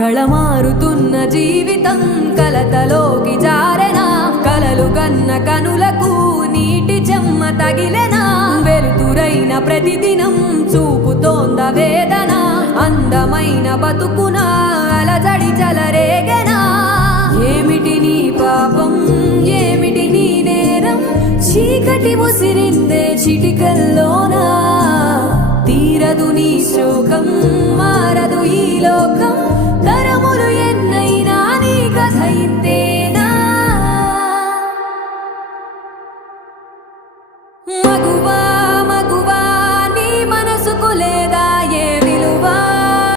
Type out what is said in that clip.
కళమారుతున్న జీవితం కలతలోకి జారెనా కలలు కన్న కనులకు నీటి చెమ్మ తగిలెనా వెలుతురైన ప్రతిదినం చూపుతోంద వేదన అందమైన బతుకున అలజడి చలరేగెనా ఏమిటి నీ పాపం ఏమిటి నీ నేరం చీకటి ముసిరిందే చిటికల్లోనా తీరదు నీ శోకం మార